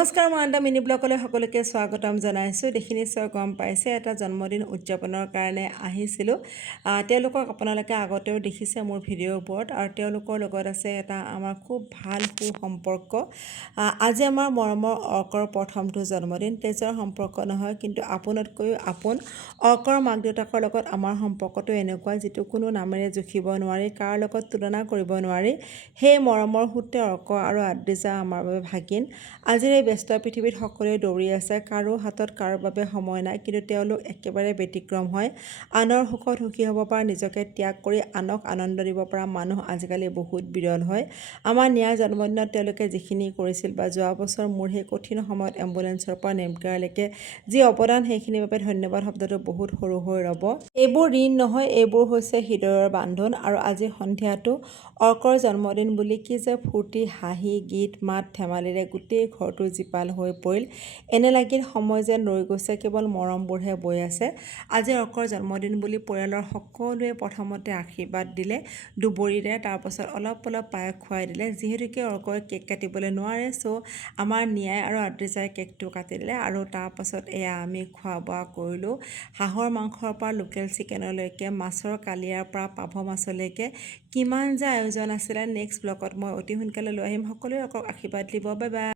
নমস্কাৰ, মই আনন্দা মিনি ব্লগলৈ সকলোকে স্বাগতম জনাইছোঁ। দেখি নিশ্চয় গম পাইছে, এটা জন্মদিন উদযাপনৰ কাৰণে আহিছিলোঁ। তেওঁলোকক আপোনালোকে আগতেও দেখিছে মোৰ ভিডিঅ'বোৰত, আৰু তেওঁলোকৰ লগত আছে এটা আমাৰ খুব ভাল সুসম্পৰ্ক। আজি আমাৰ মৰমৰ অৰ্কৰ প্ৰথমটো জন্মদিন। তেজৰ সম্পৰ্ক নহয়, কিন্তু আপোনতকৈও আপোন। অৰ্কৰ মাক দেউতাকৰ লগত আমাৰ সম্পৰ্কটো এনেকুৱা, যিটো কোনো নামেৰে জুখিব নোৱাৰি, কাৰ লগত তুলনা কৰিব নোৱাৰি। সেই মৰমৰ সূত্ৰে অৰ্ক আৰু আদ্ৰিজা আমাৰ বাবে ভাগিন। আজিৰ এই ব্যস্ত পৃথিৱীত সকলোৱে দৌৰি আছে, কাৰো হাতত কাৰো বাবে সময় নাই, কিন্তু তেওঁলোক একেবাৰে ব্যতিক্ৰম হয়। আনৰ সুখত সুখী হ'ব পৰা, নিজকে ত্যাগ কৰি আনক আনন্দ দিব পৰা মানুহ আজিকালি বহুত বিৰল হয়। আমাৰ নিয়াৰ জন্মদিনত তেওঁলোকে যিখিনি কৰিছিল, বা যোৱা বছৰ মোৰ সেই কঠিন সময়ত এম্বুলেন্সৰ পৰা নেমকেয়াৰলৈকে যি অৱদান, সেইখিনিৰ বাবে ধন্যবাদ শব্দটো বহুত সৰু হৈ ৰ'ব। এইবোৰ ঋণ নহয়, এইবোৰ হৈছে হৃদয়ৰ বান্ধোন। আৰু আজি সন্ধিয়াটো অৰ্কৰ জন্মদিন বুলি কি যে ফূৰ্তি, হাঁহি, গীত মাত ধেমালিৰে গোটেই ঘৰটো জীপাল হৈ পৰিল। এনে লাগিল সময় যেন ৰৈ গৈছে, কেৱল মৰমবোৰহে বৈ আছে। আজি অৰ্কৰ জন্মদিন বুলি পৰিয়ালৰ সকলোৱে প্ৰথমতে আশীৰ্বাদ দিলে দুবৰিৰে, তাৰপাছত অলপ পায়স খুৱাই দিলে। যিহেতুকে অৰ্কই কেক কাটিবলৈ নোৱাৰে, আমাৰ নিয়াই আৰু আদ্ৰিজাই কেকটো কাটি দিলে, আৰু তাৰপাছত এয়া আমি খোৱা বোৱা কৰিলোঁ। হাঁহৰ মাংসৰ পৰা লোকেল চিকেনলৈকে, মাছৰ কালিয়াৰ পৰা পাভ মাছলৈকে কিমান যে আয়োজন আছিলে। নেক্সট ব্লগত মই অতি সোনকালে লৈ আহিম। সকলোৱে অৰ্কক আশীৰ্বাদ দিব। Bye bye.